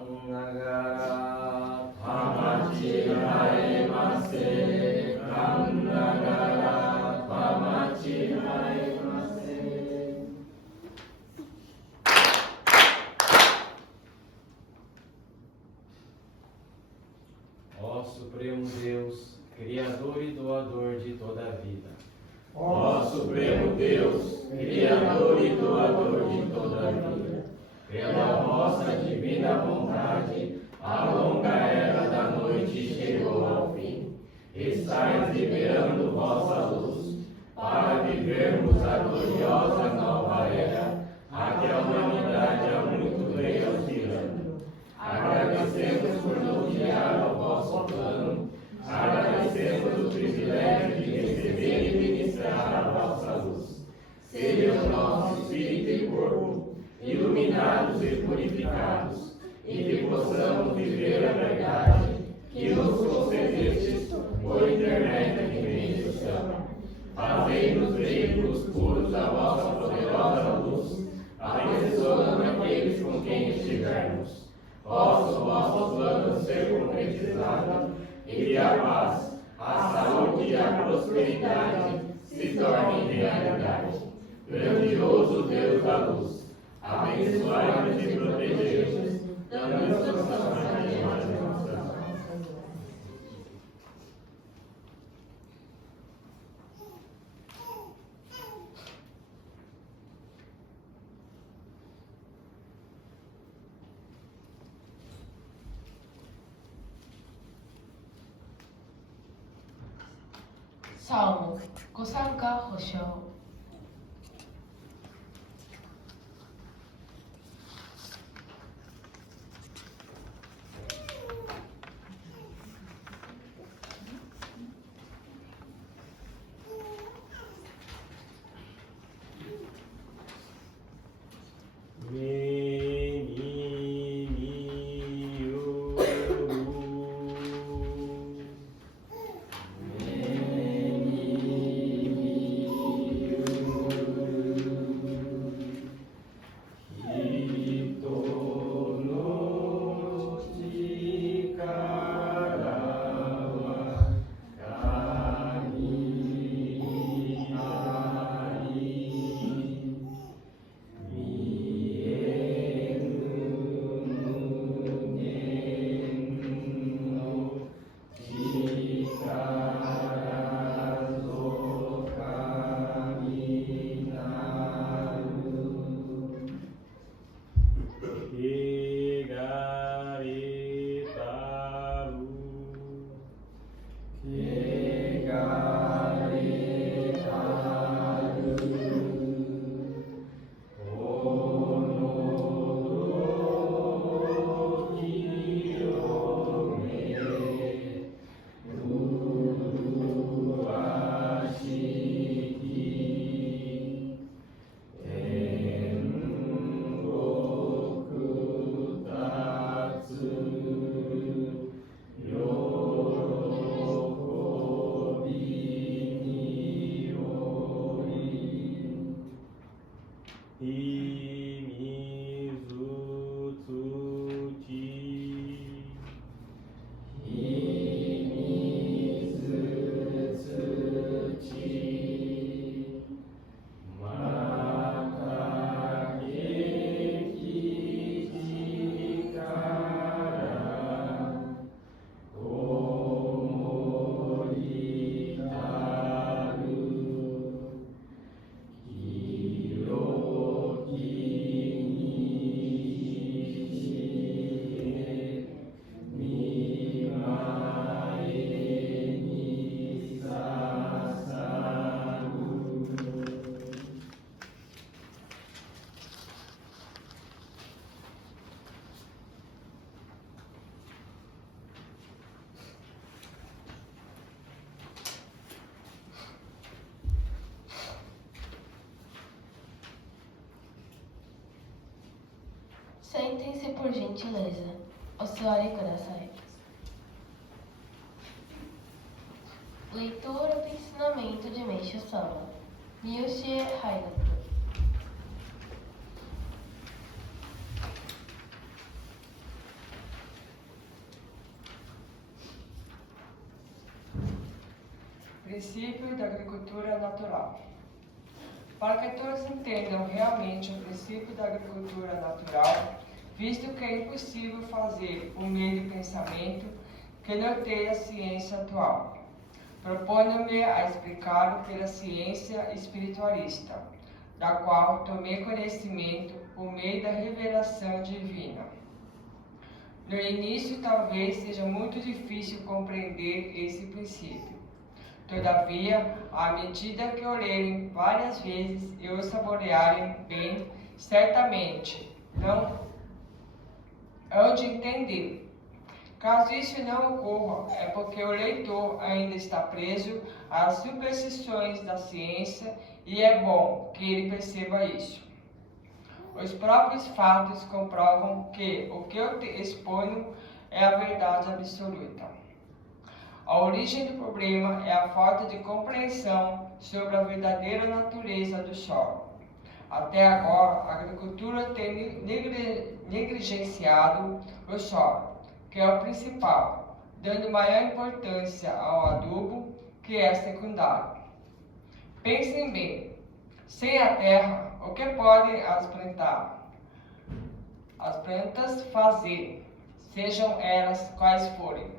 Kannagara Pamachihaemase Kannagara Pamachihaemase. Ó Supremo Deus, Criador e doador de toda a vida. Ó Supremo Deus, Criador e doador de toda a vida, pela vossa divina vontade, a longa era da noite chegou ao fim. Estais liberando vossa luz, para vivermos a gloriosa nova era, a que a humanidade há muito veio aspirando. Agradecemos por nos guiar ao vosso plano, agradecemos o privilégio de receber e ministrar a vossa luz. Sejam nosso espírito e corpo iluminados e purificados, e que possamos viver a verdade que nos concedestes por intermédio da dimensão. Fazei-nos veículos puros da vossa poderosa luz, abençoando aqueles com quem estivermos. Possa o vosso plano ser concretizado e que a paz, a saúde e a prosperidade se tornem realidade. Grandioso Deus da luz, abençoai-nos e protegei-nos, dando-nos nossa imaginação. Salmo ご参加保証。Sentem-se por gentileza. Osuare kudasai. Leitura do ensinamento de Meishu Sama. Ryushie Haigaku. Princípio da agricultura natural. Para que todos entendam realmente o princípio da agricultura natural, visto que é impossível fazer por meio de pensamento que norteia a ciência atual, proponho-me a explicar pela ciência espiritualista, da qual tomei conhecimento por meio da revelação divina. No início, talvez seja muito difícil compreender esse princípio. Todavia, à medida que o lerem várias vezes e o saborearem bem, certamente não hão de entender. Caso isso não ocorra, é porque o leitor ainda está preso às superstições da ciência e é bom que ele perceba isso. Os próprios fatos comprovam que o que eu exponho é a verdade absoluta. A origem do problema é a falta de compreensão sobre a verdadeira natureza do solo. Até agora, a agricultura tem negligenciado o solo, que é o principal, dando maior importância ao adubo, que é secundário. Pensem bem, sem a terra, o que podem as plantas fazer, sejam elas quais forem?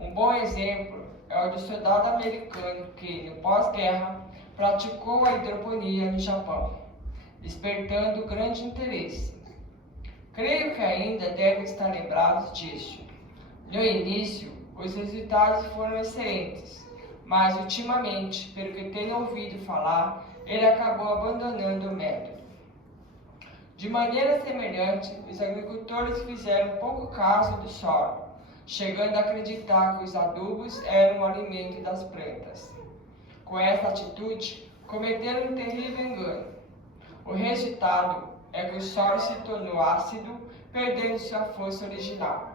Um bom exemplo é o do soldado americano que, no pós-guerra, praticou a hidroponia no Japão, despertando grande interesse. Creio que ainda devem estar lembrados disso. No início, os resultados foram excelentes, mas ultimamente, pelo que tenho ouvido falar, ele acabou abandonando o método. De maneira semelhante, os agricultores fizeram pouco caso do solo, chegando a acreditar que os adubos eram o alimento das plantas. Com essa atitude, cometeram um terrível engano. O resultado é que o solo se tornou ácido, perdendo sua força original.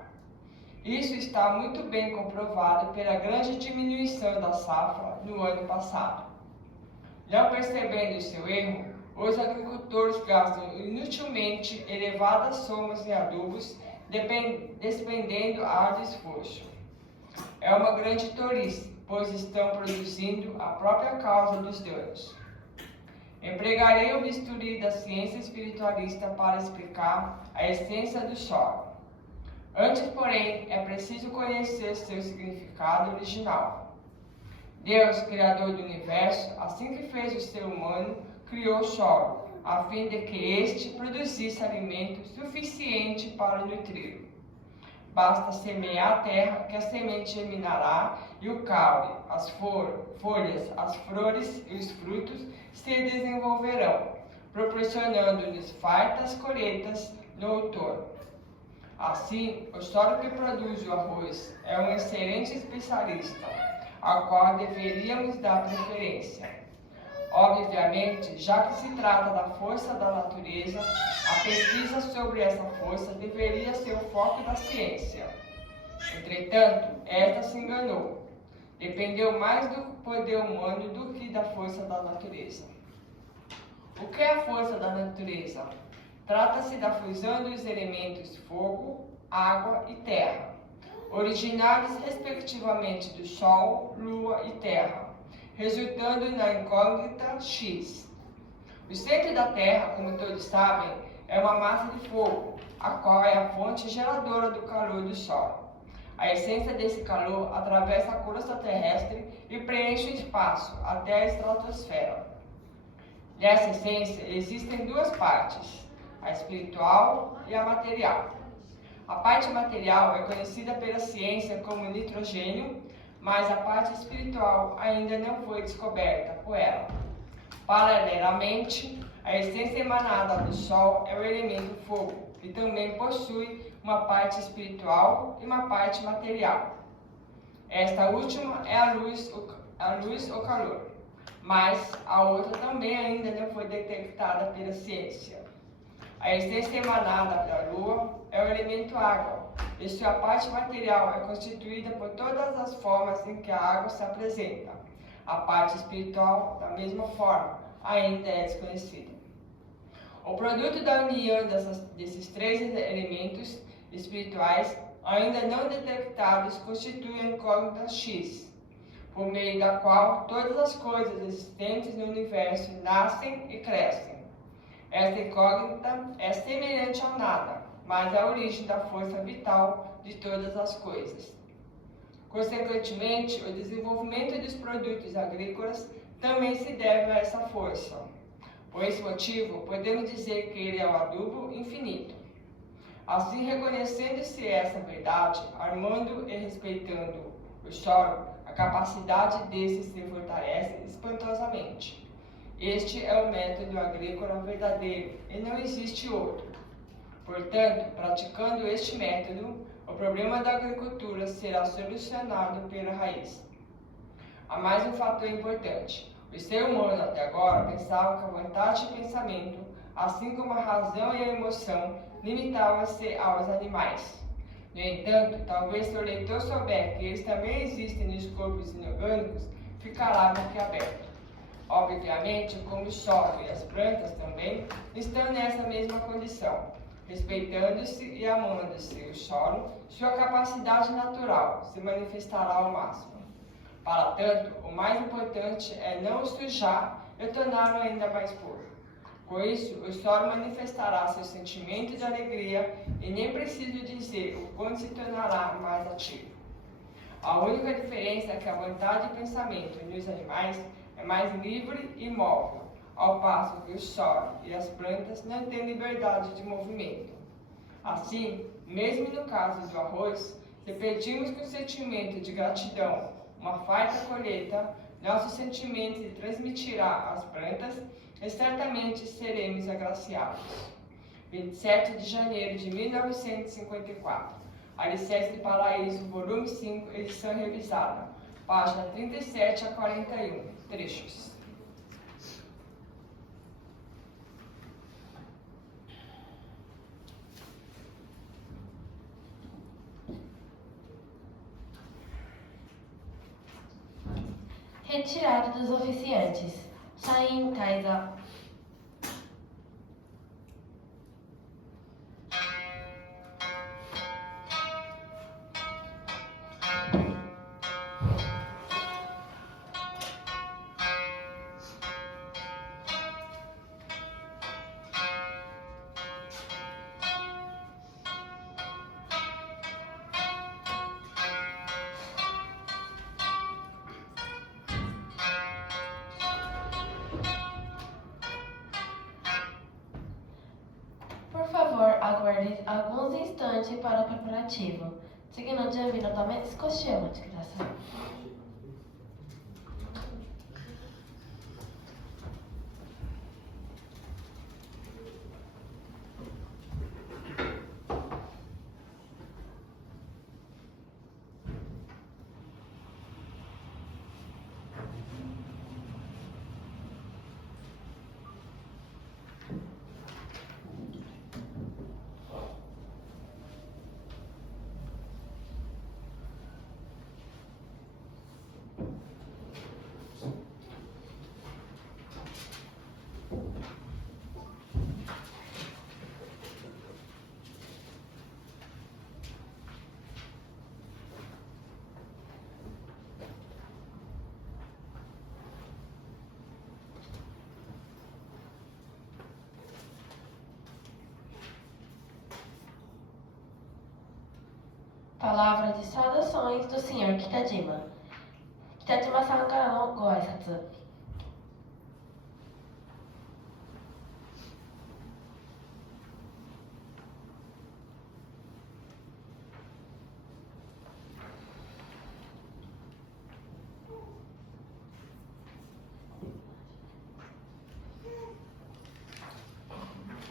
Isso está muito bem comprovado pela grande diminuição da safra no ano passado. Não percebendo seu erro, os agricultores gastam inutilmente elevadas somas em adubos, despendendo árduo esforço. É uma grande tolice, pois estão produzindo a própria causa dos danos. Empregarei o bisturi da ciência espiritualista para explicar a essência do solo. Antes, porém, é preciso conhecer seu significado original. Deus, Criador do Universo, assim que fez o ser humano, criou o solo, a fim de que este produzisse alimento suficiente para nutri-lo. Basta semear a terra que a semente germinará e o caule, as folhas, as flores e os frutos se desenvolverão, proporcionando-lhes fartas colheitas no outono. Assim, o solo que produz o arroz é um excelente especialista, ao qual deveríamos dar preferência. Obviamente, já que se trata da força da natureza, a pesquisa sobre essa força deveria ser o foco da ciência. Entretanto, esta se enganou. Dependeu mais do poder humano do que da força da natureza. O que é a força da natureza? Trata-se da fusão dos elementos fogo, água e terra, originados respectivamente do Sol, Lua e Terra, resultando na incógnita X. O centro da Terra, como todos sabem, é uma massa de fogo, a qual é a fonte geradora do calor do Sol. A essência desse calor atravessa a crosta terrestre e preenche o espaço até a estratosfera. Nessa essência existem duas partes, a espiritual e a material. A parte material é conhecida pela ciência como nitrogênio, mas a parte espiritual ainda não foi descoberta por ela. Paralelamente, a essência emanada do Sol é o elemento fogo, que também possui uma parte espiritual e uma parte material. Esta última é a luz ou calor, mas a outra também ainda não foi detectada pela ciência. A essência emanada da Lua é o elemento água, e sua parte material é constituída por todas as formas em que a água se apresenta. A parte espiritual, da mesma forma, ainda é desconhecida. O produto da união desses três elementos espirituais, ainda não detectados, constitui a incógnita X. por meio da qual todas as coisas existentes no universo nascem e crescem. Esta incógnita é semelhante ao nada, mas é a origem da força vital de todas as coisas. Consequentemente, o desenvolvimento dos produtos agrícolas também se deve a essa força. Por esse motivo, podemos dizer que ele é o adubo infinito. Assim, reconhecendo-se essa verdade, armando e respeitando o solo, a capacidade desse se fortalece espantosamente. Este é o método agrícola verdadeiro e não existe outro. Portanto, praticando este método, o problema da agricultura será solucionado pela raiz. Há mais um fator importante. O ser humano até agora pensava que a vontade de pensamento, assim como a razão e a emoção, limitavam-se aos animais. No entanto, talvez se o leitor souber que eles também existem nos corpos inorgânicos, ficará boquiaberto. Obviamente, como o solo e as plantas também estão nessa mesma condição. Respeitando-se e amando-se o solo, sua capacidade natural se manifestará ao máximo. Para tanto, o mais importante é não o sujar e torná-lo ainda mais puro. Com isso, o solo manifestará seu sentimento de alegria e nem preciso dizer o quanto se tornará mais ativo. A única diferença é que a vontade de pensamento nos animais é mais livre e móvel, ao passo que o solo e as plantas não têm liberdade de movimento. Assim, mesmo no caso do arroz, se pedimos com sentimento de gratidão uma farta colheita, nosso sentimento se transmitirá às plantas e certamente seremos agraciados. 27 de janeiro de 1954. Alicerce do Paraíso, volume 5, edição revisada. Página 37 a 41. Trechos. Retirado dos oficiantes. Saem Kaiser. Por favor, aguarde alguns instantes para o preparativo. 次の準備のため少しお待ちください。Palavra de saudações do Sr. Kitajima. Kitajima-sanからのご挨拶。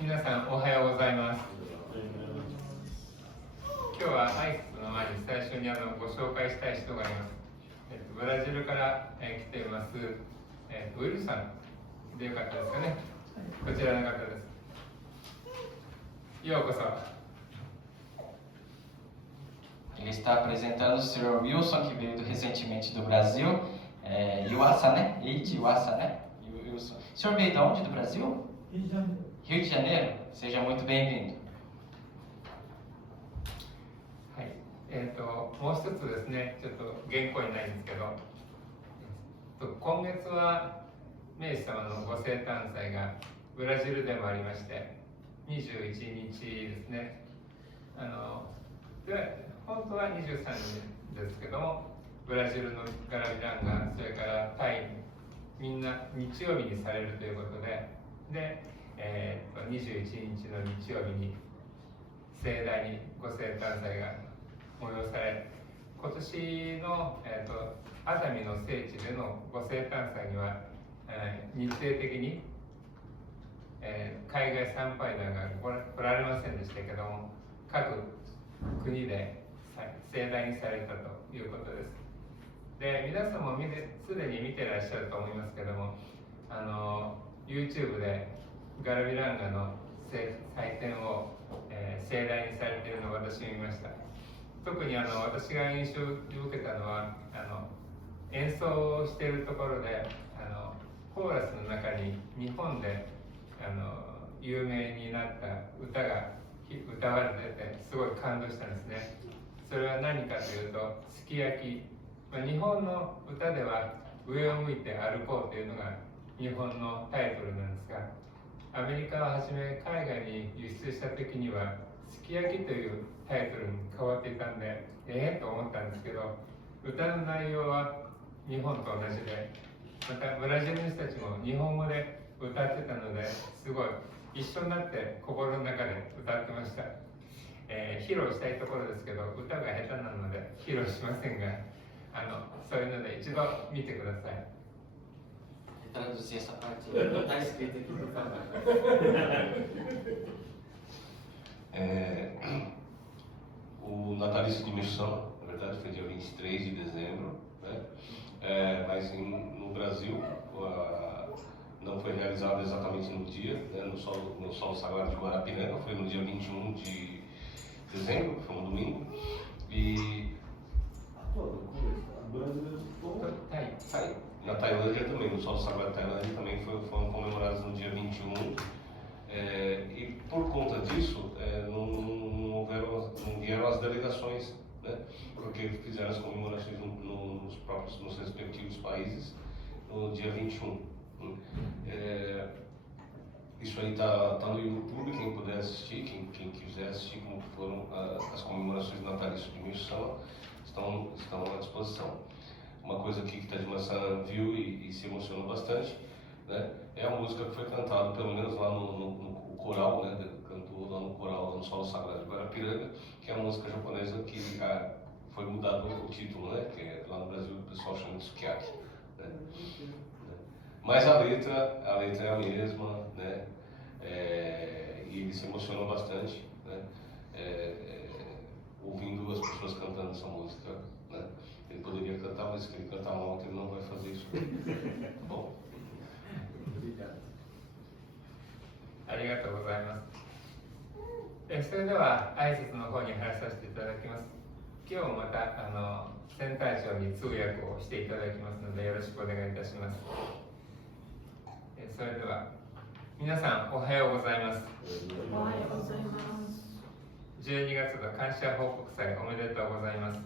皆さんおはようございます。今日は挨拶の前に最初にご紹介したい人がいます。ブラジルから来ています、ウィルさんでよかったですかね。こちらの方です。ようこそ。Ele está apresentando o Sr. Wilson, que veio recentemente do Brasil. Yuasa, né? Eiji Yuasa, né? Wilson. O senhor veio de onde do Brasil? Rio de Janeiro. Rio de Janeiro? Seja muito bem-vindo. はい。もう一つですね、ちょっと原稿にないんですけど、今月は明治様のご生誕祭がブラジルでもありまして21日ですね。で本当は23日ですけども、ブラジルのガラビランガ、それからタイみんな日曜日にされるということで、21日の日曜日に盛大にご生誕祭が催され、今年の、熱海の聖地でのご生誕祭には、日程的に、海外参拝団が来られませんでしたけども、各国で盛大にされたということです。で、皆さんもすでに見てらっしゃると思いますけども、YouTube でガラビランガの祭典を、盛大にされているのを私見ました。特に私が印象を受けたのは演奏をしているところでコーラスの中に日本で有名になった歌が歌われてて、すごい感動したんですね。それは何かというと、すき焼き。日本の歌では上を向いて歩こうというのが日本のタイトルなんですが、アメリカをはじめ海外に輸出した時にはすき焼きというタイトルに変わっていたんで、と思ったんですけど、歌の内容は日本と同じで、またブラジルの人たちも日本語で歌ってたので、すごい一緒になって心の中で歌ってました。披露したいところですけど、歌が下手なので披露しませんが、そういうので一度見てください。Traduzir essa parte, não está escrito aqui, por favor. O natalício de Missão, na verdade, foi dia 23 de dezembro, né? Mas no Brasil não foi realizado exatamente no dia, né? no solo sagrado de Guarapiranga, foi no dia 21 de dezembro, foi um domingo. E na Tailândia também, no solo sagrado da Tailândia também foram comemorados no dia 21. E por conta disso, não vieram as delegações, né? Porque fizeram as comemorações nos respectivos países no dia 21. Isso aí tá no YouTube, quem puder assistir, quem quiser assistir como foram as comemorações natalícias de Missão, estão à disposição. Uma coisa aqui que Tadjima-san viu e se emocionou bastante, né? É a música que foi cantada, pelo menos lá no coral, né? Cantou lá no coral, lá no Solo Sagrado de Guarapiranga, que é a música japonesa que foi mudado o título, né? Que lá no Brasil o pessoal chama de Sukiyaki, né? Mas a letra é a mesma, né? E ele se emocionou bastante, né? Ouvindo as pessoas cantando essa música, né? Ele poderia cantar, mas se ele cantar mal, ele não vai fazer isso. Bom. Obrigado. ありがとうございます。それでは挨拶の方に入らさせていただきます。今日またセンター長に通訳をしていただきますので、よろしくお願いいたします。それでは皆さんおはようございます。おはようございます。12月の感謝報告祭おめでとうございます。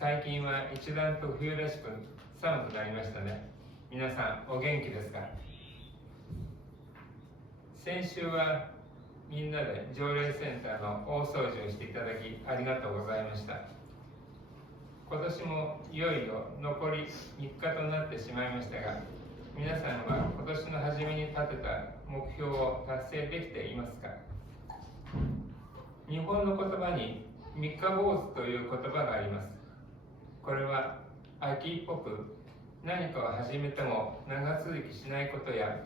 最近は一段と冬らしく寒くなりましたね。皆さんお元気ですか？先週はみんなで条例センターの大掃除をしていただきありがとうございました。今年もいよいよ残り3日となってしまいましたが、皆さんは今年の初めに立てた目標を達成できていますか？日本の言葉に三日坊主という言葉があります。これは秋っぽく何かを始めても長続きしないことや、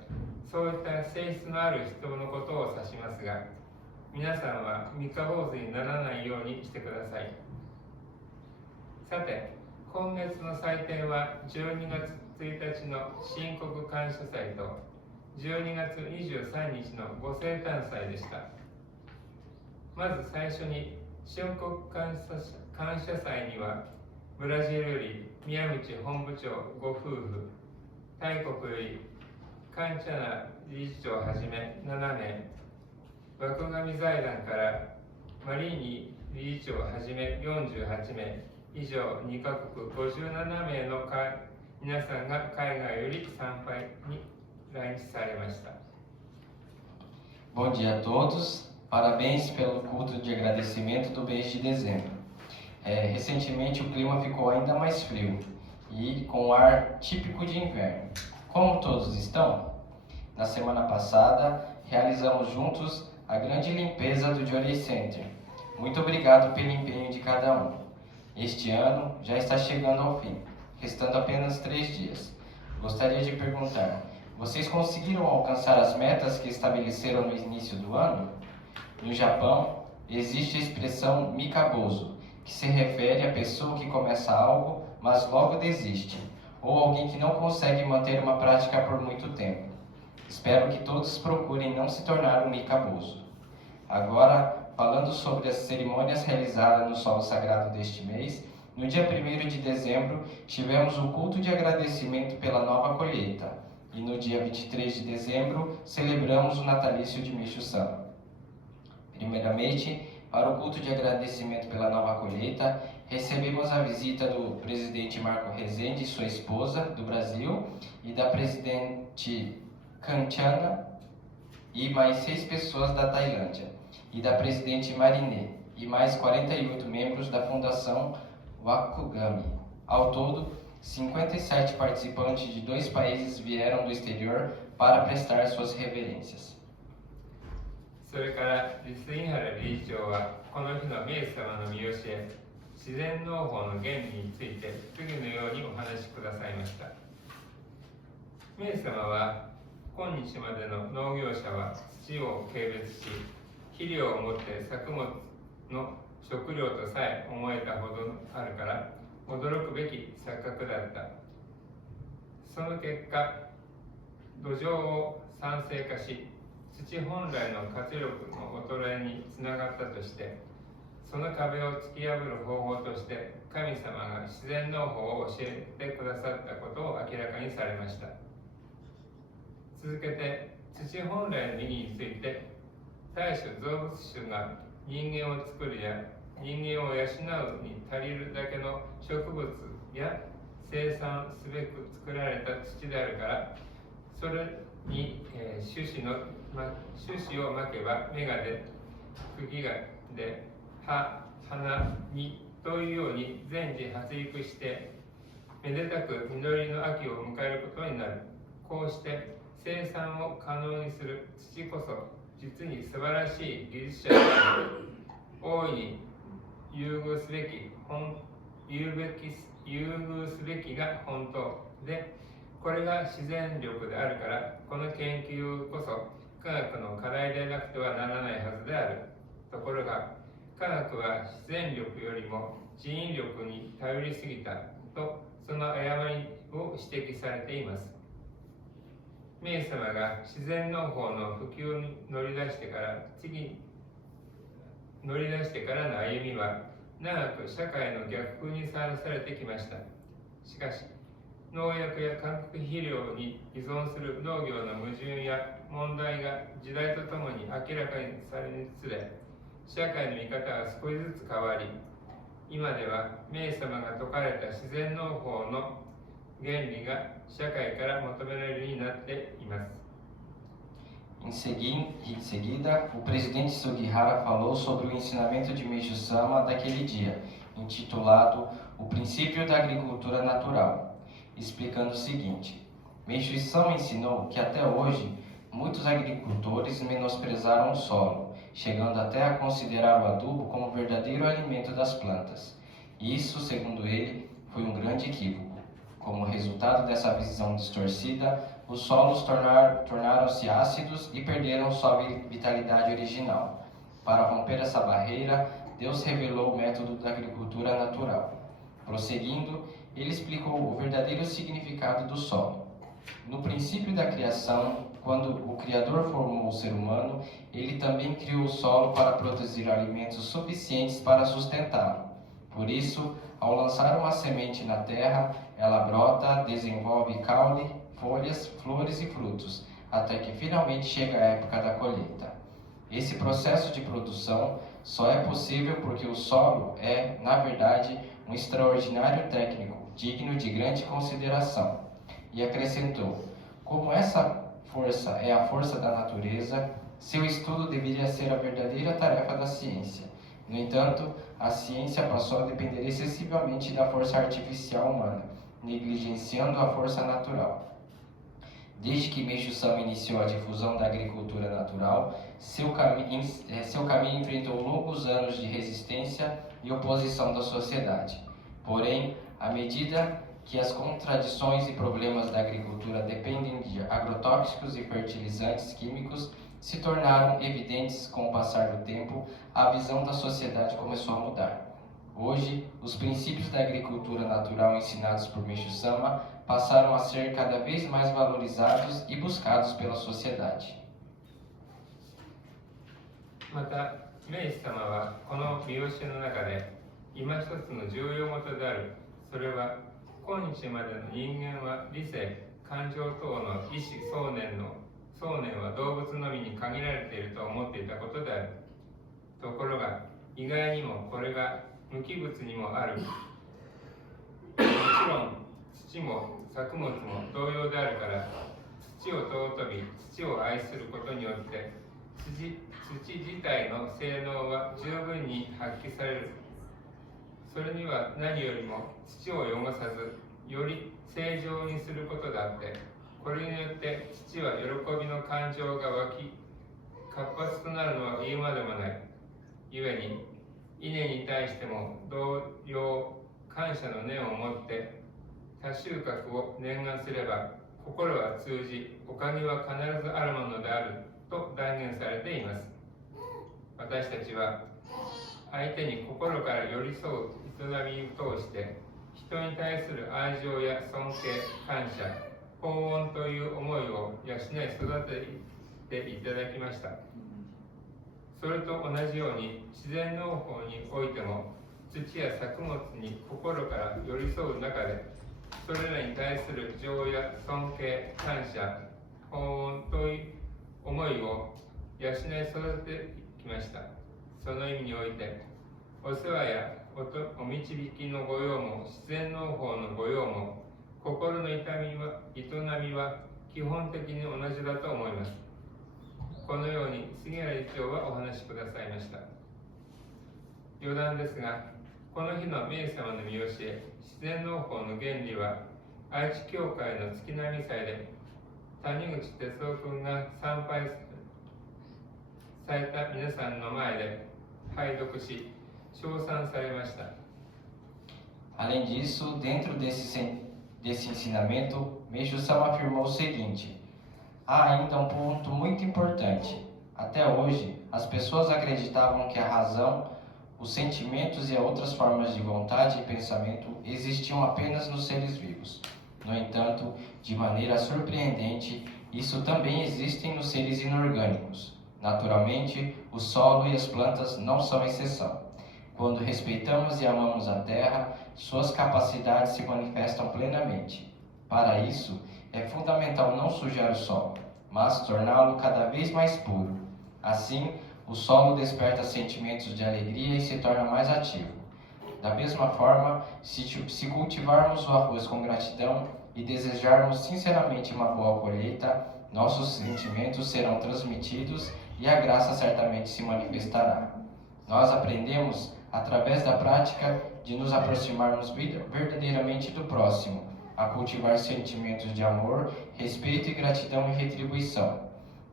そういった性質のある人のことを指しますが、皆さんは三日坊主にならないようにしてください。さて、今月の祭典は12月1日の申告感謝祭と12月23日のご生誕祭でした。まず最初に申告感謝祭には、ブラジルより宮道本部長ご夫婦、タイ国よりカンチャナ理事長をはじめ7名、枠上財団からマリーニ理事長をはじめ48名、以上2カ国57名の皆さんが海外より参拝に来日されました。 Bom dia a todos, parabéns pelo culto de agradecimento do mês de dezembro. Recentemente o clima ficou ainda mais frio e com ar típico de inverno. Como todos estão? Na semana passada realizamos juntos a grande limpeza do Jory Center. Muito obrigado pelo empenho de cada um. Este ano já está chegando ao fim, restando apenas 3 dias. Gostaria de perguntar, vocês conseguiram alcançar as metas que estabeleceram no início do ano? No Japão, existe a expressão mikabozo, que se refere à pessoa que começa algo, mas logo desiste, ou alguém que não consegue manter uma prática por muito tempo. Espero que todos procurem não se tornar um mikabozo. Agora, falando sobre as cerimônias realizadas no solo sagrado deste mês, no dia 1º de dezembro, tivemos o culto de agradecimento pela nova colheita, e no dia 23 de dezembro, celebramos o natalício de Meishu-sama. Primeiramente, para o culto de agradecimento pela nova colheita, recebemos a visita do presidente Marco Rezende e sua esposa, do Brasil, e da presidente Kanchana e mais 6 pessoas da Tailândia, e da presidente Marinê, e mais 48 membros da Fundação Wakugami. Ao todo, 57 participantes de 2 países vieram do exterior para prestar suas reverências. それから実井原理事長はこの日の明様の見教え、自然農法の原理について次のようにお話しくださいました。明様は今日までの農業者は土を軽蔑し、肥料をもって作物の食料とさえ思えたほどあるから驚くべき錯覚だった。その結果、土壌を酸性化し、土本来の活力の衰えにつながったとして、その壁を突き破る方法として神様が自然農法を教えてくださったことを明らかにされました。続けて、土本来の意義について、大種動物種が人間を作るや人間を養うに足りるだけの植物や生産すべく作られた土であるから、それに、種子をまけば芽が出、茎が出、葉、花、実というように全時発育して、めでたく実りの秋を迎えることになる。こうして生産を可能にする土こそ、実に素晴らしい技術者である。大いに優遇すべきが本当で、これが自然力であるから、この研究こそ科学の課題でなくてはならないはずである。ところが、科学は自然力よりも人為力に頼りすぎたと、その誤りを指摘されています。明様が自然農法の普及に乗り出してからの歩みは、長く社会の逆風にさらされてきました。しかし、農薬や化学肥料に依存する農業の矛盾や問題が時代とともに明らかにされるにつれ、社会の見方が少しずつ変わり、今では明様が説かれた自然農法の原理が社会から求められるようになっています。Em seguida, o presidente Sugihara falou sobre o ensinamento de Meishu-sama daquele dia, intitulado O Princípio da Agricultura Natural, explicando o seguinte: Meishu-sama ensinou que até hoje muitos agricultores menosprezaram o solo, chegando até a considerar o adubo como verdadeiro alimento das plantas. Isso, segundo ele, foi um grande equívoco. Como resultado dessa visão distorcida, os solos tornaram-se ácidos e perderam sua vitalidade original. Para romper essa barreira, Deus revelou o método da agricultura natural. Prosseguindo, ele explicou o verdadeiro significado do solo. No princípio da criação, quando o Criador formou o ser humano, ele também criou o solo para produzir alimentos suficientes para sustentá-lo. Por isso, ao lançar uma semente na terra, ela brota, desenvolve caule, folhas, flores e frutos, até que finalmente chega a época da colheita. Esse processo de produção só é possível porque o solo é, na verdade, um extraordinário técnico digno de grande consideração. E acrescentou: como essa força é a força da natureza, seu estudo deveria ser a verdadeira tarefa da ciência. No entanto, a ciência passou a depender excessivamente da força artificial humana, negligenciando a força natural. Desde que Meishu Sama iniciou a difusão da agricultura natural, seu caminho enfrentou longos anos de resistência e oposição da sociedade. Porém, à medida que as contradições e problemas da agricultura dependem de agrotóxicos e fertilizantes químicos se tornaram evidentes com o passar do tempo, a visão da sociedade começou a mudar. Hoje, os princípios da agricultura natural ensinados por Meishu Sama passaram a ser cada vez mais valorizados e buscados pela sociedade. また、明治様はこの見教えの中で今一つの重要元である、それは今日までの人間は理性、感情等の意思想念は動物のみに限られていると思っていたことである。ところが意外にもこれが無機物にもある。もちろん土も作物も同様であるから、土を尊び土を愛することによって土自体の性能は十分に発揮される。それには何よりも土を汚さず、より正常にすることであって、これによって土は喜びの感情が湧き、活発となるのは言うまでもない。ゆえに、稲に対しても同様、感謝の念を持って多収穫を念願すれば、心は通じ、おかげは必ずあるものであると断言されています。私たちは相手に心から寄り添う営みを通して、人に対する愛情や尊敬、感謝、奉恩という思いを養い育てていただきました。それと同じように、自然農法においても、土や作物に心から寄り添う中で、それらに対する情や尊敬、感謝、奉恩という思いを養い育ててきました。その意味において、お世話やお導きの御用も、自然農法の御用も、心の営みは基本的に同じだと思います。このように杉原理事長はお話しくださいました。余談ですが、この日の明治様の見教え、自然農法の原理は、愛知教会の月並祭で、谷口哲夫君が参拝された皆さんの前で拝読し、称賛されました。Além disso, dentro desse ensinamento, Meishu Sama afirmou o seguinte: há ainda um ponto muito importante. Até hoje, as pessoas acreditavam que a razão, os sentimentos e outras formas de vontade e pensamento existiam apenas nos seres vivos. No entanto, de maneira surpreendente, isso também existe nos seres inorgânicos. Naturalmente, o solo e as plantas não são exceção. Quando respeitamos e amamos a terra, suas capacidades se manifestam plenamente. Para isso, é fundamental não sujar o solo, mas torná-lo cada vez mais puro. Assim, o solo desperta sentimentos de alegria e se torna mais ativo. Da mesma forma, se cultivarmos o arroz com gratidão e desejarmos sinceramente uma boa colheita, nossos sentimentos serão transmitidos e a graça certamente se manifestará. Nós aprendemos, através da prática, de nos aproximarmos verdadeiramente do próximo, a cultivar sentimentos de amor, respeito e gratidão e retribuição.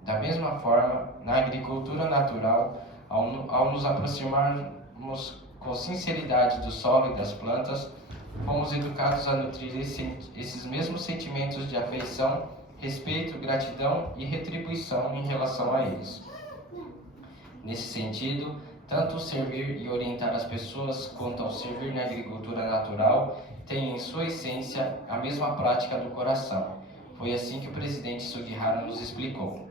Da mesma forma, na agricultura natural, ao nos aproximarmos com sinceridade do solo e das plantas, fomos educados a nutrir esses mesmos sentimentos de afeição, respeito, gratidão e retribuição em relação a eles. Nesse sentido, tanto o servir e orientar as pessoas quanto ao servir na agricultura natural têm em sua essência a mesma prática do coração. Foi assim que o presidente Sugihara nos explicou.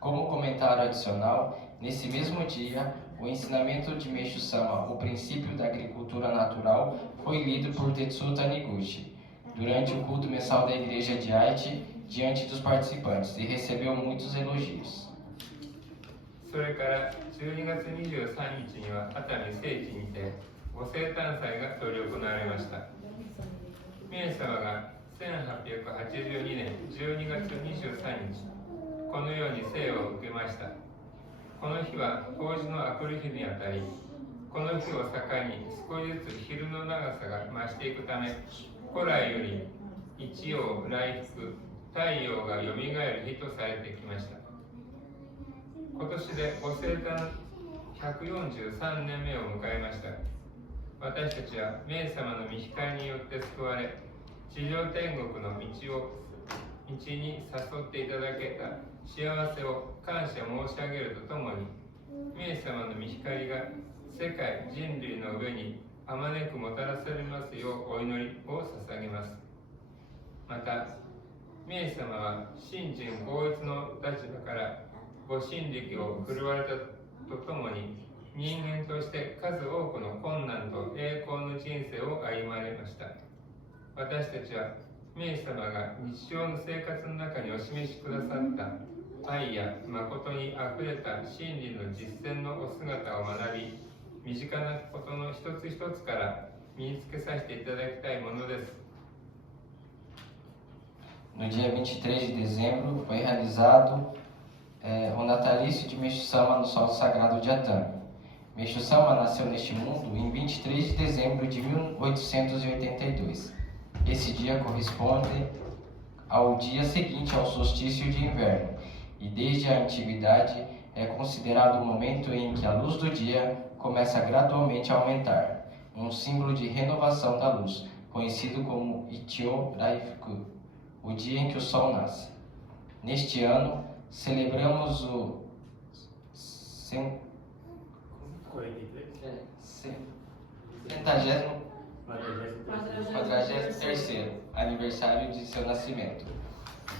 Como comentário adicional, nesse mesmo dia, o ensinamento de Meishu Sama, o princípio da agricultura natural, foi lido por Tetsuo Taniguchi durante o culto mensal da igreja de Aichi diante dos participantes e recebeu muitos elogios. それから12月23日には熱海聖地にてご生誕祭が執り行われました。明様が1882年12月23日、このように生を受けました。この日は冬至のあくる日にあたり、この日を境に少しずつ昼の長さが増していくため、古来より一陽来復、太陽がよみがえる日とされてきました。今年でご生誕143年目を迎えました。私たちは明様の御光によって救われ、地上天国の道に誘っていただけた幸せを感謝申し上げるとともに、明様の御光が世界人類の上にあまねくもたらされますようお祈りを捧げます。また、明様は信心合一の立場からご神力を振るわれたとともに、人間として数多くの困難と栄光の人生を歩まれました。私たちは明様が日常の生活の中にお示しくださった愛や誠にあふれた真理の実践のお姿を学び、身近なことの一つ一つから身につけさせていただきたいものです。No dia 23 de dezembro foi realizado o natalício de Meixo Sama no solo sagrado de Atami. Meixo Sama nasceu neste mundo em 23 de dezembro de 1882. Esse dia corresponde ao dia seguinte ao solstício de inverno e desde a antiguidade é considerado o momento em que a luz do dia começa gradualmente a aumentar, um símbolo de renovação da luz, conhecido como Ichio Raifuku, o dia em que o sol nasce. Neste ano, celebramos o 43º aniversário de seu nascimento.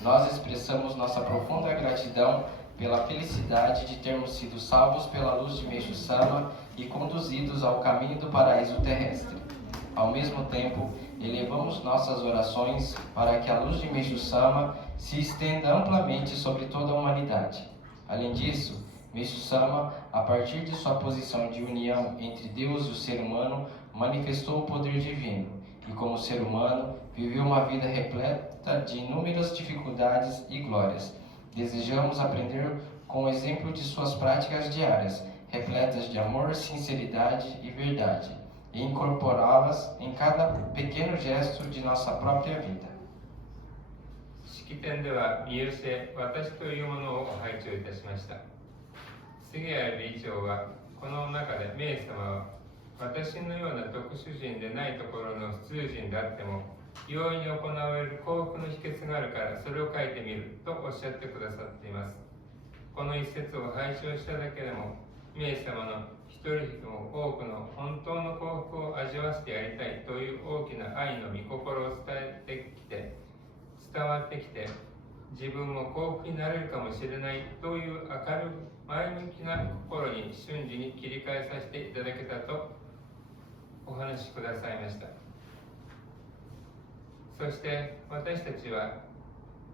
Nós expressamos nossa profunda gratidão pela felicidade de termos sido salvos pela luz de Meixo Sama e conduzidos ao caminho do paraíso terrestre. Ao mesmo tempo, elevamos nossas orações para que a luz de Meixo Sama se estenda amplamente sobre toda a humanidade. Além disso, Meixo Sama, a partir de sua posição de união entre Deus e o ser humano, manifestou o poder divino e, como ser humano, viveu uma vida repleta de inúmeras dificuldades e glórias. Desejamos aprender com o exemplo de suas práticas diárias, repletas de amor, sinceridade e verdade, e incorporá-las em cada pequeno gesto de nossa própria vida. 式典では見教え、私というものを拝聴いたしました。杉谷理事長はこの中で明様は私のような特殊人でないところの普通人であっても容易に行われる幸福の秘訣があるからそれを書いてみるとおっしゃってくださっています。この一節を拝聴しただけでも明様の一人一人も多くの本当の幸福を味わわせてやりたいという大きな愛の御心を伝わってきて自分も幸福になれるかもしれないという明るく前向きな心に瞬時に切り替えさせていただけたとお話しくださいました。そして私たちは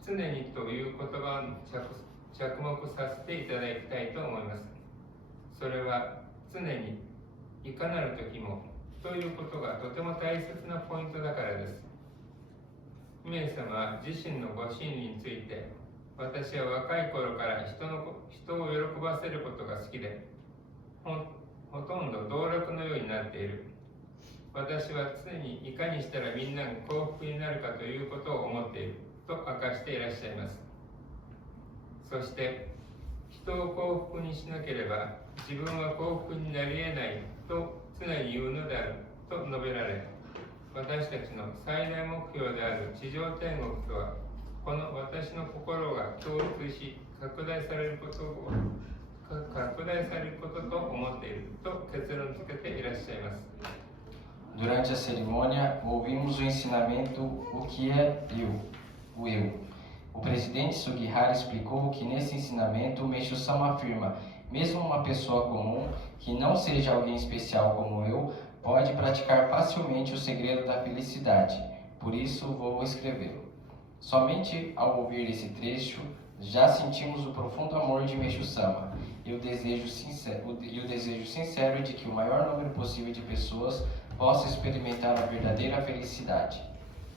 常にという言葉に着目させていただきたいと思います。それは常にいかなる時もということがとても大切なポイントだからです。明様は自身のご真理について、私は若い頃から人を喜ばせることが好きで、ほとんど道楽のようになっている。私は常にいかにしたらみんなが幸福になるかということを思っていると明かしていらっしゃいます。そして人を幸福にしなければ自分は幸福になり得ないと常に言うのであると述べられ、私たちの最大目標である地上天国とはこの私の心が共通し拡大されることと思っていると結論付けていらっしゃいます。Durante a cerimônia, ouvimos o ensinamento O que é o eu. O presidente Sugihara explicou que nesse ensinamento o Meixo Sama afirma, mesmo uma pessoa comum, que não seja alguém especial como eu, pode praticar facilmente o segredo da felicidade. Por isso vou escrevê-lo. Somente ao ouvir esse trecho, já sentimos o profundo amor de Meixo Sama e o desejo sincero de que o maior número possível de pessoas possa experimentar a verdadeira felicidade.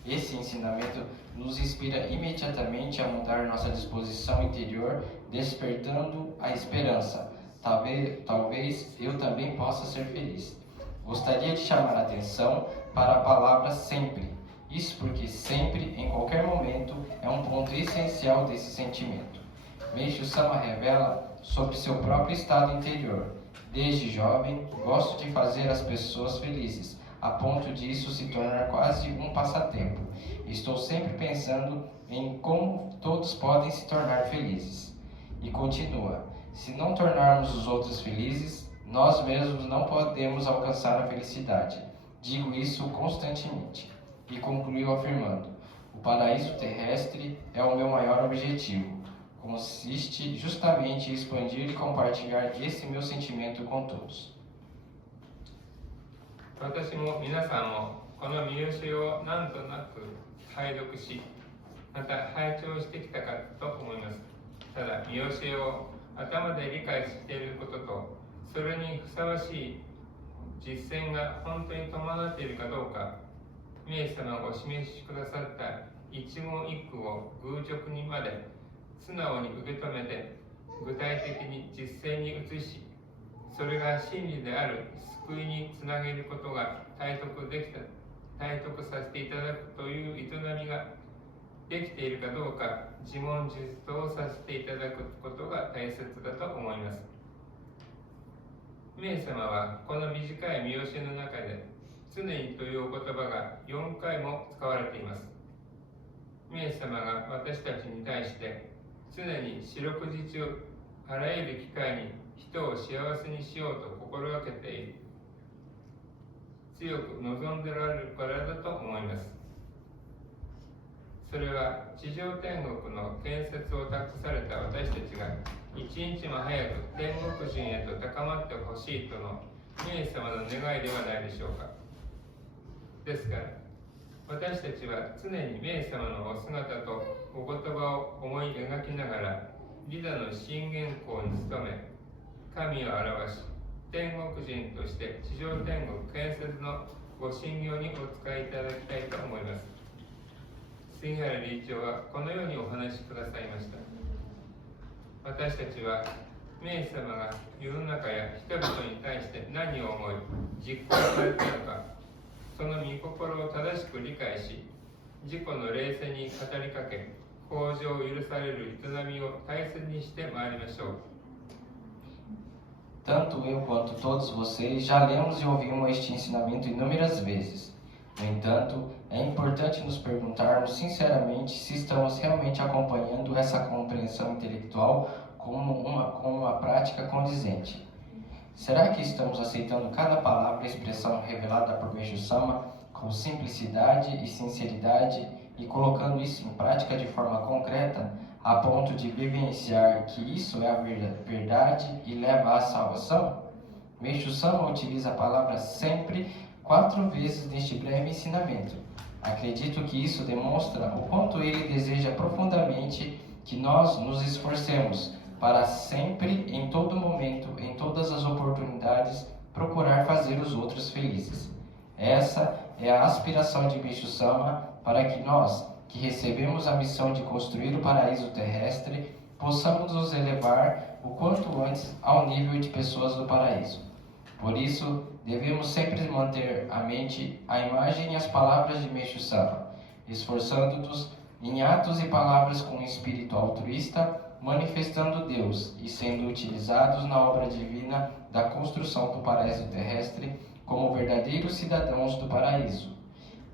Esse ensinamento nos inspira imediatamente a mudar nossa disposição interior, despertando a esperança. Talvez eu também possa ser feliz. Gostaria de chamar a atenção para a palavra sempre. Isso porque sempre, em qualquer momento, é um ponto essencial desse sentimento. Meishu Sama revela sobre seu próprio estado interior. Desde jovem, gosto de fazer as pessoas felizes, a ponto de isso se tornar quase um passatempo. Estou sempre pensando em como todos podem se tornar felizes. E continua: se não tornarmos os outros felizes, nós mesmos não podemos alcançar a felicidade. Digo isso constantemente. E concluiu afirmando: o paraíso terrestre é o meu maior objetivo. Consiste justamente em expandir e compartilhar esse meu sentimento com todos. 私も皆さんもこの見教えをなんとなく拝読し、また拝聴してきたかと思います。ただ見教えを頭で理解していることと、それにふさわしい実践が本当に伴っているかどうか、明治様がお示しくださった一言一句を愚直にまで素直に受け止めて、具体的に実践に移し、それが真理である救いにつなげることが体得させていただくという営みができているかどうか、自問自答させていただくことが大切だと思います。明治様はこの短い見教えの中で、常にというお言葉が4回も使われています。明治様が私たちに対して、常に四六時中、あらゆる機会に人を幸せにしようと心がけている、強く望んでおられるからだと思います。それは地上天国の建設を託された私たちが一日も早く天国人へと高まってほしいとの明治様の願いではないでしょうか。ですから、私たちは常に明治様のお姿とお言葉を思い描きながら、リダの信玄公に努め、神を表し、天国人として地上天国建設のご信行にお使いいただきたいと思います。杉原理事長はこのようにお話しくださいました。私たちは明治様が世の中や人々に対して何を思い実行されたのか、その御心を正しく理解し、自己の冷静に語りかけ、向上を許される営みを大切にしてまいりましょう。Tanto eu quanto todos vocês já lemos e ouvimos este ensinamento inúmeras vezes. No entanto, é importante nos perguntarmos sinceramente se estamos realmente acompanhando essa compreensão intelectual como uma prática condizente. Será que estamos aceitando cada palavra e expressão revelada por Meishu Sama com simplicidade e sinceridade e colocando isso em prática de forma concreta, a ponto de vivenciar que isso é a verdade e leva à salvação? Meishu Sama utiliza a palavra sempre 4 vezes neste breve ensinamento. Acredito que isso demonstra o quanto ele deseja profundamente que nós nos esforcemos para sempre, em todo momento, em todas as oportunidades, procurar fazer os outros felizes. Essa é a aspiração de Meishu Sama para que nós, que recebemos a missão de construir o paraíso terrestre, possamos nos elevar o quanto antes ao nível de pessoas do paraíso. Por isso, devemos sempre manter à mente a imagem e as palavras de Meishu Sama, esforçando-nos em atos e palavras com um espírito altruísta, manifestando Deus e sendo utilizados na obra divina da construção do paraíso terrestre como verdadeiros cidadãos do paraíso.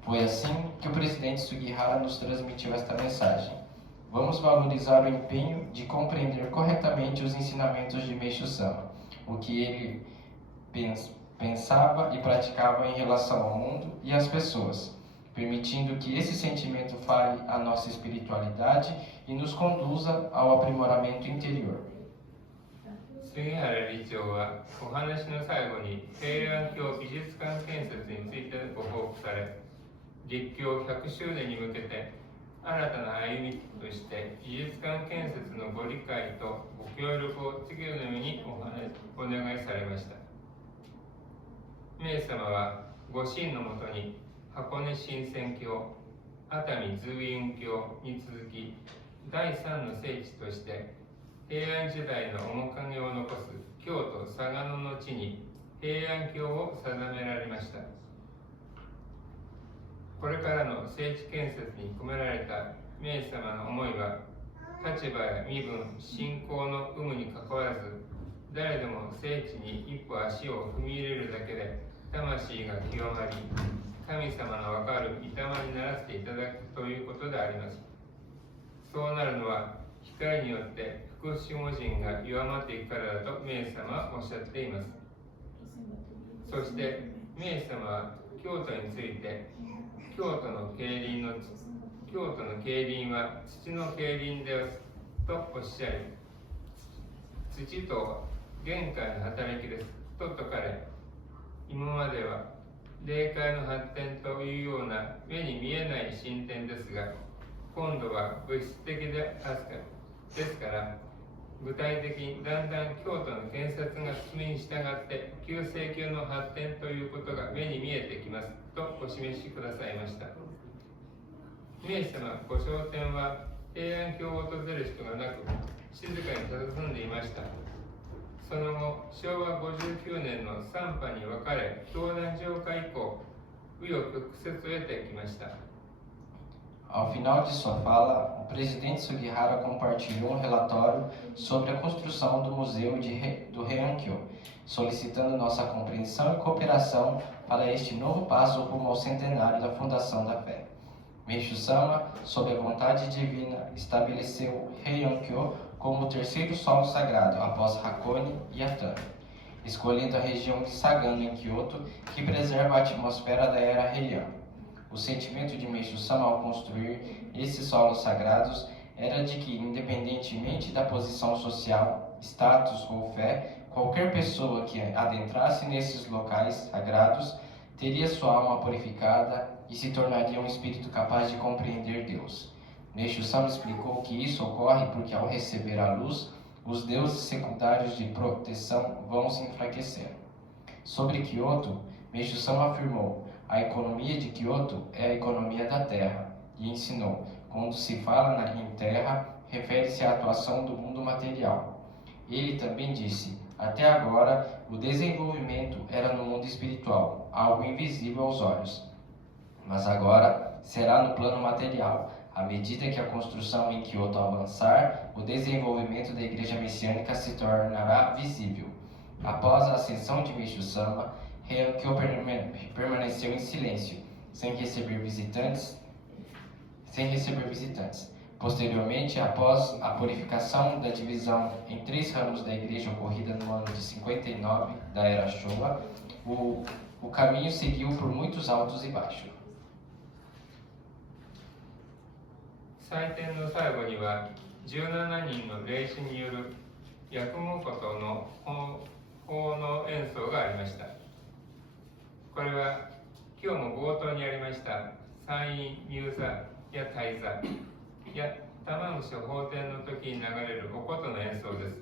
Foi assim que o presidente Sugihara nos transmitiu esta mensagem. Vamos valorizar o empenho de compreender corretamente os ensinamentos de Meishu Sama, o que ele pensava e praticava em relação ao mundo e às pessoas, permitindo que esse sentimento fale a nossa espiritualidade e nos conduza ao aprimoramento interior. 杉原理事長はお話の最後に平安京美術館建設についてご報告され、立教100周年に向けて新たな歩みとして美術館建設のご理解とご協力を次のようにお願いされました。明治様はご神のもとに箱根新鮮郷、熱海通運橋に続き第3の聖地として平安時代の面影を残す京都嵯峨野の地に平安京を定められました。これからの聖地建設に込められた明様の思いは、立場や身分、信仰の有無にかかわらず、誰でも聖地に一歩足を踏み入れるだけで魂が清まり、神様のわかる御霊にならせていただくということであります。そうなるのは、光によって福祉母人が弱まっていくからだと明様はおっしゃっています。そして明様は京都について、京都の競輪は土の競輪ですとおっしゃり、土とは玄界の働きですと説かれ、今までは霊界の発展というような目に見えない進展ですが、今度は物質的ですから、具体的にだんだん京都の建設が進みに従って旧世紀の発展ということが目に見えてきますとお示しくださいました。明様ご昇天は平安京を訪れる人がなく、静かに佇んでいました。その後、昭和59年の3波に分かれ、教団浄化以降、紆余曲折を得てきました。Ao final de sua fala, o presidente Sugihara compartilhou relatório sobre a construção do Museu do Heian-kyo, solicitando nossa compreensão e cooperação para este novo passo rumo ao centenário da fundação da fé. Meishu-sama, sob a vontade divina, estabeleceu Heian-kyo como o terceiro solo sagrado após Hakone e Atami, escolhendo a região de Sagano em Kyoto, que preserva a atmosfera da era Heian. O sentimento de Meishu-sama ao construir esses solos sagrados era de que, independentemente da posição social, status ou fé, qualquer pessoa que adentrasse nesses locais sagrados teria sua alma purificada e se tornaria um espírito capaz de compreender Deus. Meishu-sama explicou que isso ocorre porque, ao receber a luz, os deuses secundários de proteção vão se enfraquecendo. Sobre Kyoto, Meishu-sama afirmou: a economia de Kyoto é a economia da terra, e ensinou: quando se fala em terra, refere-se à atuação do mundo material. Ele também disse: até agora, o desenvolvimento era no mundo espiritual, algo invisível aos olhos. Mas agora será no plano material. À medida que a construção em Kyoto avançar, o desenvolvimento da igreja messiânica se tornará visível. Após a ascensão de Meishu-sama, Heian-kyo permaneceu em silêncio, sem receber visitantes. Posteriormente, após a purificação da divisão em 3 ramos da igreja ocorrida no ano de 59 da era Showa, o caminho seguiu por muitos altos e baixos. 祭典の最後には17人の霊視による役務ことの奉納演奏がありました。これは今日も冒頭にありました山陰入座や退座や玉虫法典の時に流れるお琴の演奏です。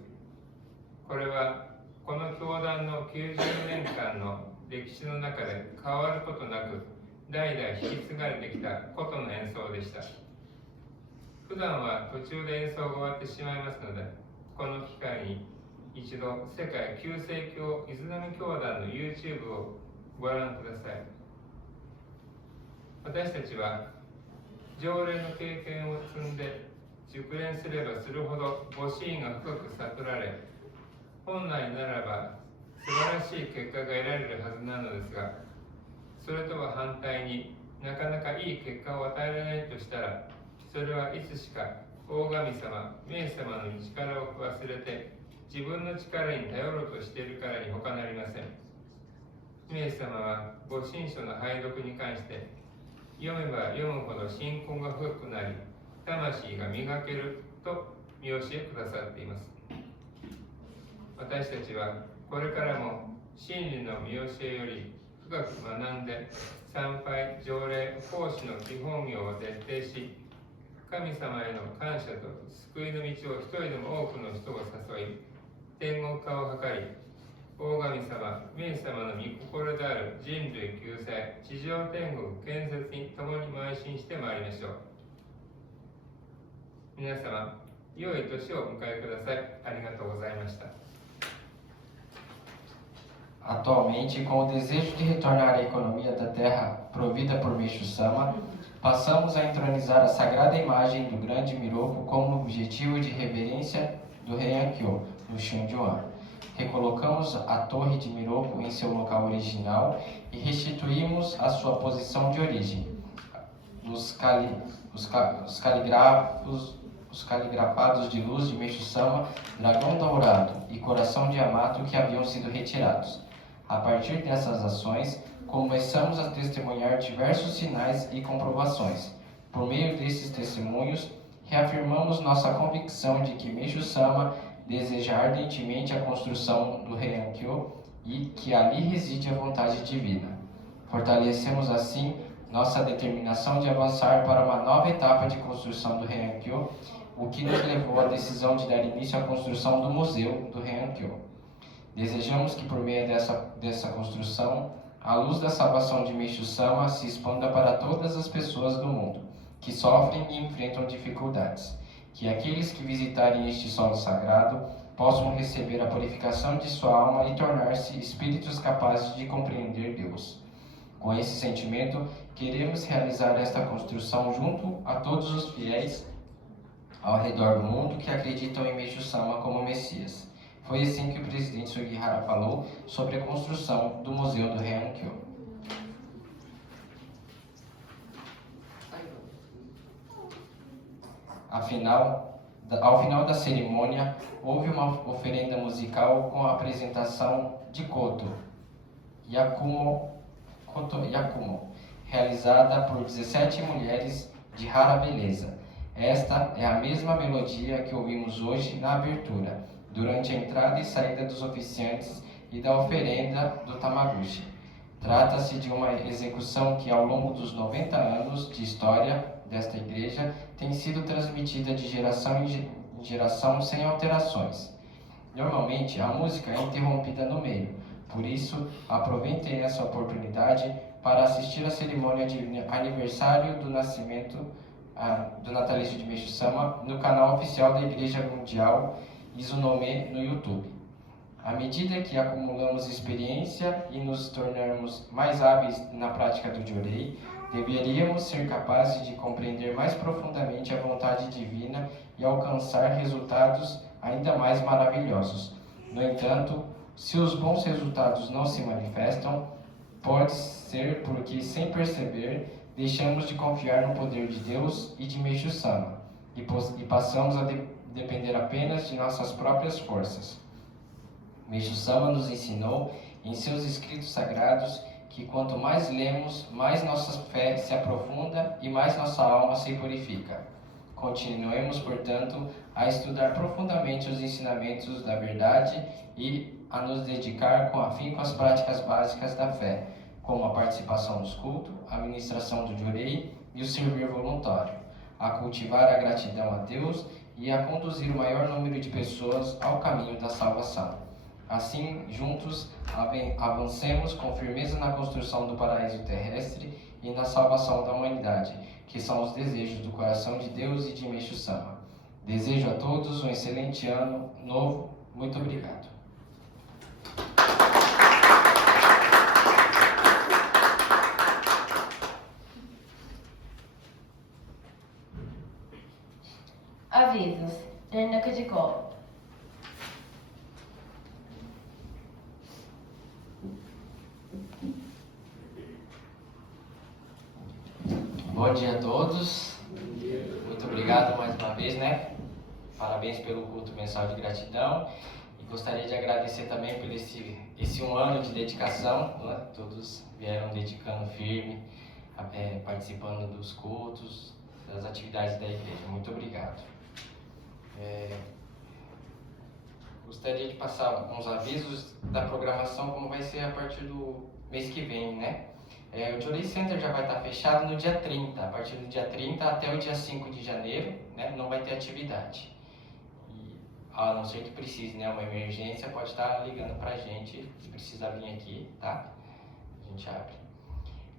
これはこの教団の90年間の歴史の中で変わることなく代々引き継がれてきた琴の演奏でした。普段は途中で演奏が終わってしまいますので、この機会に一度世界旧世教イスラム教団の YouTube をご覧ください。私たちは常連の経験を積んで熟練すればするほどご真意が深く悟られ、本来ならば素晴らしい結果が得られるはずなのですが、それとは反対になかなかいい結果を与えられないとしたら、それはいつしか大神様、明様の力を忘れて自分の力に頼ろうとしているからに他なりません。明様はご神書の拝読に関して読めば読むほど信仰が深くなり、魂が磨けると見教えくださっています。私たちはこれからも真理の見教えより深く学んで、参拝、条例、奉仕の基本業を徹底し、神様への感謝と救いの道を一人でも多くの人を誘い、天国化を図り、大神様、神様の御心である人類救済、地上天国建設に共に邁進してまいりましょう。皆様、良い年をお迎えください。ありがとうございました。Atualmente, com o desejo de retornar à economia da terra provida por Meixo Sama, passamos a entronizar a sagrada imagem do grande Miroku como objetivo de reverência do rei Ankyo, no Shunjuan. Recolocamos a torre de Miroku em seu local original e restituímos a sua posição de origem. Os caligrafados de luz de Meixo Sama, dragão dourado e coração de Yamato que haviam sido retirados. A partir dessas ações, começamos a testemunhar diversos sinais e comprovações. Por meio desses testemunhos, reafirmamos nossa convicção de que Meixo Sama deseja ardentemente a construção do Heian-kyo e que ali reside a vontade divina. Fortalecemos assim nossa determinação de avançar para uma nova etapa de construção do Heian-kyo, o que nos levou à decisão de dar início à construção do Museu do Heian-kyo. Desejamos que por meio dessa construção, a luz da salvação de Meixo Sama se expanda para todas as pessoas do mundo que sofrem e enfrentam dificuldades. Que aqueles que visitarem este solo sagrado possam receber a purificação de sua alma e tornar-se espíritos capazes de compreender Deus. Com esse sentimento, queremos realizar esta construção junto a todos os fiéis ao redor do mundo que acreditam em Meixo Sama como Messias. Foi assim que o presidente Sugihara falou sobre a construção do Museu do Heian-kyo. Ao final da cerimônia, houve uma oferenda musical com a apresentação de Koto Yakumo, realizada por 17 mulheres de rara beleza. Esta é a mesma melodia que ouvimos hoje na abertura, durante a entrada e saída dos oficiantes e da oferenda do Tamaguchi. Trata-se de uma execução que, ao longo dos 90 anos de história desta igreja, tem sido transmitida de geração em geração sem alterações. Normalmente, a música é interrompida no meio, por isso, aproveitem essa oportunidade para assistir à cerimônia de aniversário do nascimento do natalício de Meixo Sama no canal oficial da Igreja Mundial Izunome no YouTube. À medida que acumulamos experiência e nos tornamos mais hábeis na prática do Jorei, deveríamos ser capazes de compreender mais profundamente a vontade divina e alcançar resultados ainda mais maravilhosos. No entanto, se os bons resultados não se manifestam, pode ser porque, sem perceber, deixamos de confiar no poder de Deus e de Meixo Sama e passamos a depender apenas de nossas próprias forças. Meixo Sama nos ensinou em seus escritos sagrados que quanto mais lemos, mais nossa fé se aprofunda e mais nossa alma se purifica. Continuemos, portanto, a estudar profundamente os ensinamentos da verdade e a nos dedicar com afinco às práticas básicas da fé, como a participação nos cultos, a ministração do Jorei e o servir voluntário, a cultivar a gratidão a Deus e a conduzir o maior número de pessoas ao caminho da salvação. Assim, juntos, avancemos com firmeza na construção do paraíso terrestre e na salvação da humanidade, que são os desejos do coração de Deus e de Meixo Sama. Desejo a todos um excelente ano novo. Muito obrigado. Avisos. Renaka de Gol. Bom dia a todos. Muito obrigado mais uma vez, né? Parabéns pelo culto mensal de gratidão. E gostaria de agradecer também por esse um ano de dedicação, né? Todos vieram dedicando firme, participando dos cultos, das atividades da igreja. Muito obrigado. Gostaria de passar uns avisos da programação, como vai ser a partir do mês que vem, né? O Jorei Center já vai estar fechado no dia 30, a partir do dia 30 até o dia 5 de janeiro, né? Não vai ter atividade. E a não ser que precise, né, uma emergência, pode estar ligando pra gente se precisar vir aqui, tá? A gente abre.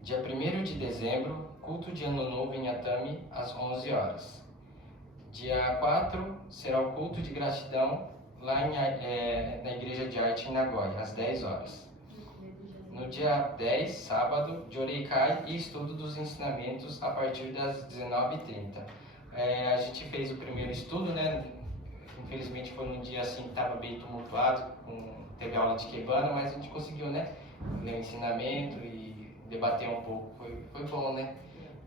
Dia 1º de dezembro, culto de Ano Novo em Atami, às 11 horas. Dia 4 será o culto de gratidão lá na Igreja de Arte em Nagoya, às 10 horas. No dia 10, sábado, Joreikai e estudo dos ensinamentos a partir das 19h30. A gente fez o primeiro estudo, né? Infelizmente foi num dia assim que estava bem tumultuado, teve aula de Kebana, mas a gente conseguiu, né? Ler o ensinamento e debater um pouco, foi bom, né?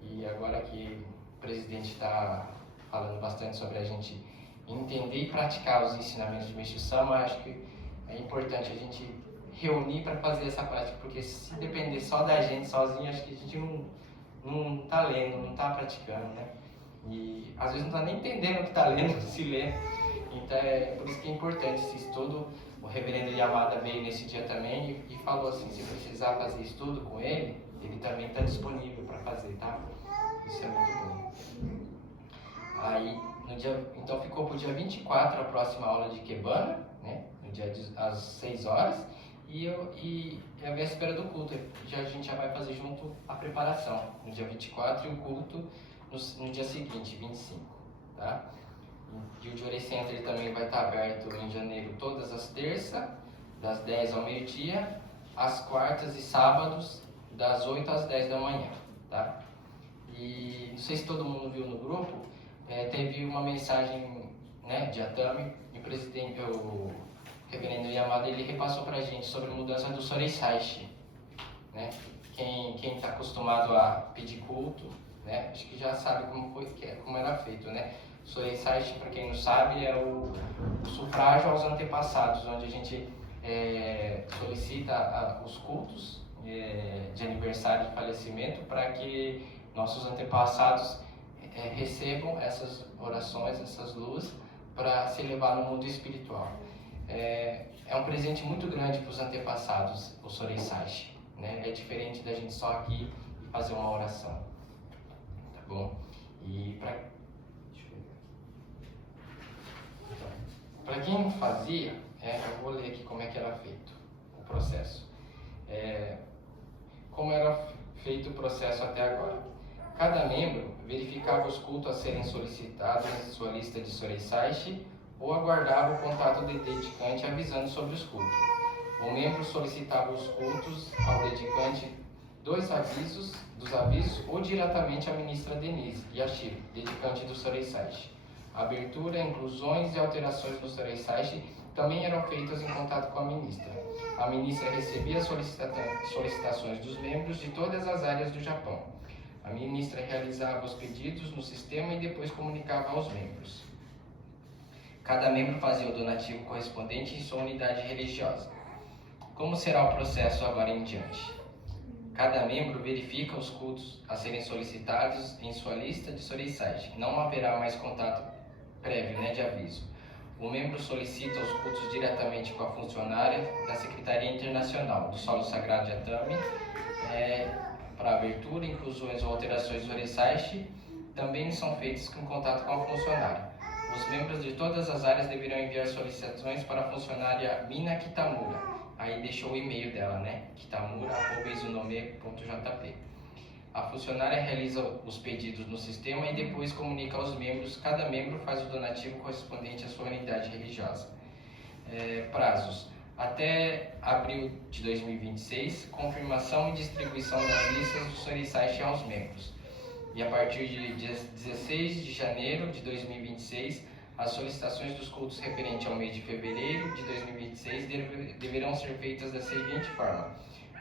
E agora que o presidente está falando bastante sobre a gente entender e praticar os ensinamentos de Meishu Sama, acho que é importante a gente reunir para fazer essa prática, porque se depender só da gente sozinho, acho que a gente não está lendo, não está praticando, né? E às vezes não está nem entendendo o que está lendo, se lê. Então é por isso que é importante esse estudo. O reverendo Yamada veio nesse dia também e falou assim, se precisar fazer estudo com ele também está disponível para fazer, tá? Isso é muito bom. Aí, então ficou para o dia 24 a próxima aula de Kebana, né? No dia às 6 horas. E a véspera do culto, a gente já vai fazer junto a preparação, no dia 24 e o culto no dia seguinte, 25, tá? E o Jorei Center também vai estar aberto em janeiro todas as terças, das 10 ao meio-dia, às quartas e sábados, das 8 às 10 da manhã, tá? E não sei se todo mundo viu no grupo, teve uma mensagem, né, de Atami, e o reverendo Yamada, ele repassou pra gente sobre a mudança do Sorei Saishi, né? Quem está acostumado a pedir culto, né, acho que já sabe como era feito, né? Sorei Saishi, para quem não sabe, é o sufrágio aos antepassados, onde a gente solicita os cultos de aniversário de falecimento para que nossos antepassados recebam essas orações, essas luzes, para se elevar no mundo espiritual. É um presente muito grande para os antepassados, o Sorei Saishi, né? É diferente da gente só aqui fazer uma oração, tá bom? E para quem não fazia, eu vou ler aqui como é que era feito o processo. Como era feito o processo até agora. Cada membro verificava os cultos a serem solicitados em sua lista de Sorei Saishi ou aguardava o contato do dedicante avisando sobre os cultos. O membro solicitava os cultos ao dedicante dos avisos ou diretamente à ministra Denise Yashiro, dedicante do Sorei Saishi. Abertura, inclusões e alterações do Sorei Saishi também eram feitas em contato com a ministra. A ministra recebia solicitações dos membros de todas as áreas do Japão. A ministra realizava os pedidos no sistema e depois comunicava aos membros. Cada membro fazia o donativo correspondente em sua unidade religiosa. Como será o processo agora em diante? Cada membro verifica os cultos a serem solicitados em sua lista de Sorei Saishi. Não haverá mais contato prévio, né, de aviso. O membro solicita os cultos diretamente com a funcionária da Secretaria Internacional do Solo Sagrado de Atami, para abertura, inclusões ou alterações do Sorei Saishi, também são feitos em contato com a funcionária. Os membros de todas as áreas deverão enviar solicitações para a funcionária Mina Kitamura. Aí deixou o e-mail dela, né? kitamura@izunome.jp. A funcionária realiza os pedidos no sistema e depois comunica aos membros. Cada membro faz o donativo correspondente à sua unidade religiosa. Prazos. Até abril de 2026, confirmação e distribuição das listas do Sorei Saishi aos membros. E a partir de dia 16 de janeiro de 2026, as solicitações dos cultos referentes ao mês de fevereiro de 2026 deverão ser feitas da seguinte forma.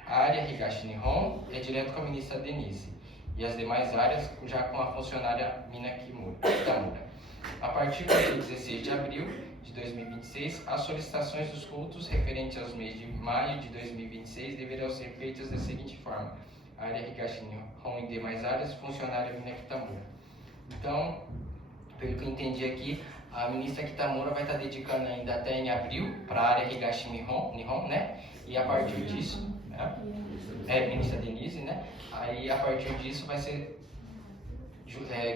A área Higashi Nihon é direto com a ministra Denise e as demais áreas já com a funcionária Mina Kitamura. A partir do dia 16 de abril de 2026, as solicitações dos cultos referentes aos meses de maio de 2026 deverão ser feitas da seguinte forma. A área Higashi Nihon e demais áreas, funcionária Mina Kitamura. Então, pelo que eu entendi aqui, a ministra Kitamura vai estar dedicando ainda até em abril para a área Higashi Nihon, né? E a partir disso, ministra Denise, né? Aí a partir disso vai ser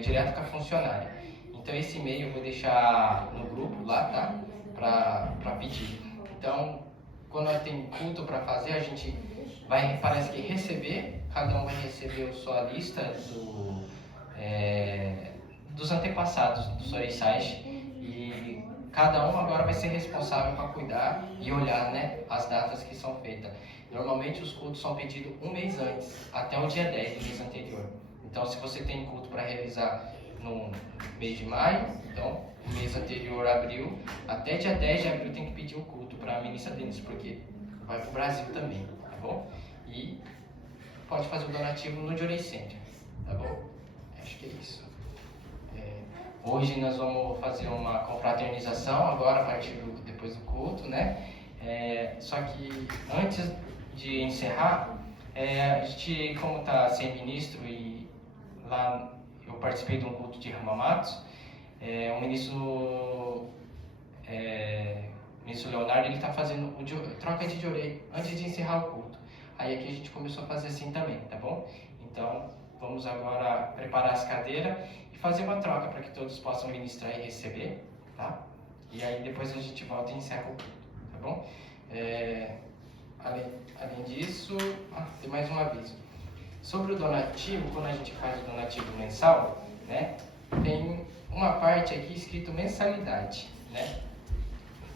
direto com a funcionária. Então esse e-mail eu vou deixar no grupo lá, tá? para pedir. Então, quando tem culto para fazer, a gente vai, parece que receber, cada um vai receber a sua lista dos antepassados dos orixás, e cada um agora vai ser responsável para cuidar e olhar, né, as datas que são feitas. Normalmente os cultos são pedidos um mês antes, até o dia 10 do mês anterior. Então, se você tem culto para realizar no mês de maio, então, no mês anterior, abril, até dia 10 de abril tem que pedir o culto para a ministra Denise, porque vai para o Brasil também, tá bom? E pode fazer o donativo no Jorei Center, tá bom? Acho que é isso. Hoje nós vamos fazer uma confraternização, agora a partir depois do culto, né? Só que antes de encerrar, a gente, como está sem ministro, e lá eu participei de um culto de Ramamatos, o ministro Leonardo, ele está fazendo troca de Jorei antes de encerrar o culto. Aí aqui a gente começou a fazer assim também, tá bom? Então, vamos agora preparar as cadeiras e fazer uma troca para que todos possam ministrar e receber, tá? E aí depois a gente volta e encerra o culto, tá bom? Além disso, tem mais um aviso. Sobre o donativo, quando a gente faz o donativo mensal, né, tem uma parte aqui escrito mensalidade, né?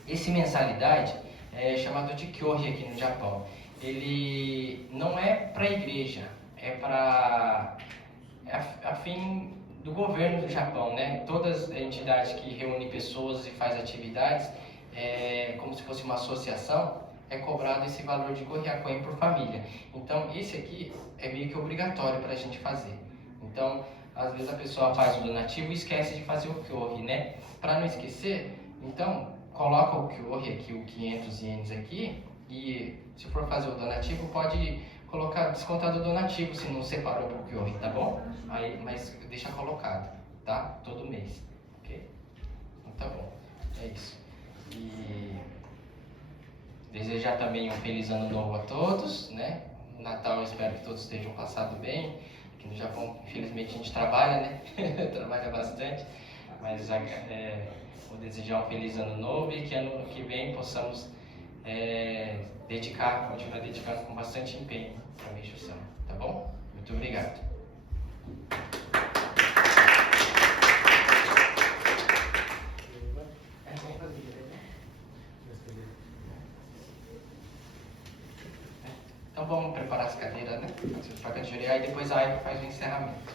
Esse mensalidade é chamado de Kyohi aqui no Japão. Ele não é para a igreja, é a fim do governo do Japão, né? Todas as entidades que reúnem pessoas e faz atividades, como se fosse uma associação, é cobrado esse valor de Koryakuen por família. Então, esse aqui é meio que obrigatório para a gente fazer. Então, às vezes a pessoa faz o donativo e esquece de fazer o Kyohi, né? Para não esquecer, então, coloca o Kyohi aqui, o 500 ienes aqui, e se for fazer o donativo, pode colocar descontar do donativo se não separou para o Kyohi, tá bom? Aí, mas deixa colocado, tá? Todo mês, ok? Então tá bom, é isso. E desejar também um feliz ano novo a todos, né? No Natal eu espero que todos estejam passando bem. Aqui no Japão, infelizmente, a gente trabalha, né? Trabalha bastante, mas vou desejar um feliz ano novo e que ano que vem possamos continuar dedicando com bastante empenho para a Meishu-san, tá bom? Muito obrigado. Então vamos preparar as cadeiras, né? Troca de orelha e depois a Aiva faz o encerramento.